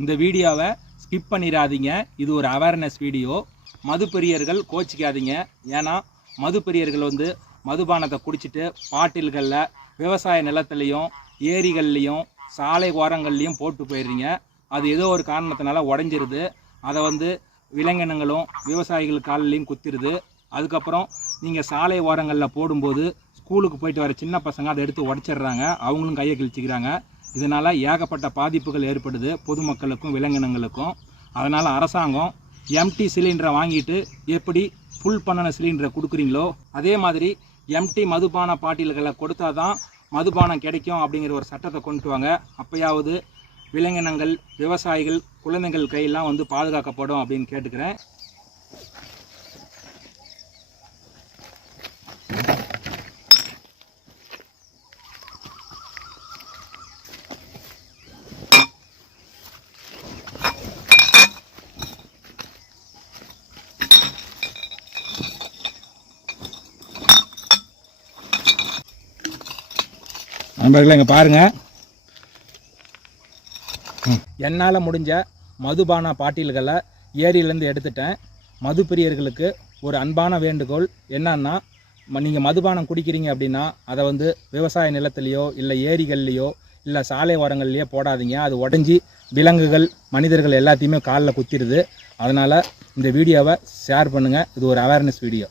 இந்த வீடியோவை ஸ்கிப் பண்ணிடாதீங்க. இது ஒரு அவேர்னஸ் வீடியோ. மதுப்பிரியர்கள் கோச்சிக்காதீங்க. ஏன்னா மதுப்பிரியர்கள் வந்து மதுபானத்தை குடிச்சிட்டு பாட்டில்களில் விவசாய நிலத்துலையும் ஏரிகள்லையும் சாலை ஓரங்கள்லையும் போட்டு போயிடுறீங்க. அது ஏதோ ஒரு காரணத்தினால உடஞ்சிருது. அதை வந்து விலங்கினங்களும் விவசாயிகள் காலிலையும் குத்திடுது. அதுக்கப்புறம் நீங்கள் சாலை ஓரங்களில் போடும்போது ஸ்கூலுக்கு போயிட்டு வர சின்ன பசங்க அதை எடுத்து உடச்சிடுறாங்க. அவங்களும் கையை கிழிச்சிக்கிறாங்க. இதனால் ஏகப்பட்ட பாதிப்புகள் ஏற்படுது பொதுமக்களுக்கும் விலங்கினங்களுக்கும். அதனால் அரசாங்கம் எம்டி சிலிண்டரை வாங்கிட்டு எப்படி ஃபுல் பண்ணின சிலிண்டரை கொடுக்குறீங்களோ அதே மாதிரி எம்டி மதுபான பாட்டில்களை கொடுத்தா தான் மதுபானம் கிடைக்கும் அப்படிங்கிற ஒரு சட்டத்தை கொண்டு வாங்க. அப்போயாவது விலங்கினங்கள் விவசாயிகள் குழந்தைகள் கையெல்லாம் வந்து பாதுகாக்கப்படும் அப்படின்னு கேட்டுக்கிறேன். நண்பர்களே இங்கே பாருங்கள், என்னால் முடிஞ்ச மதுபான பாட்டில்களை ஏரியிலேருந்து எடுத்துட்டேன். மது பிரியர்களுக்கு ஒரு அன்பான வேண்டுகோள் என்னன்னா, நீங்கள் மதுபானம் குடிக்கிறீங்க அப்படின்னா அதை வந்து விவசாய நிலத்துலையோ இல்லை ஏரிகள்லையோ இல்லை சாலை ஓரங்கள்லையோ போடாதீங்க. அது உடஞ்சி விலங்குகள் மனிதர்கள் எல்லாத்தையுமே காலில் குத்திடுது. அதனால் இந்த வீடியோவை ஷேர் பண்ணுங்கள். இது ஒரு அவேர்னஸ் வீடியோ.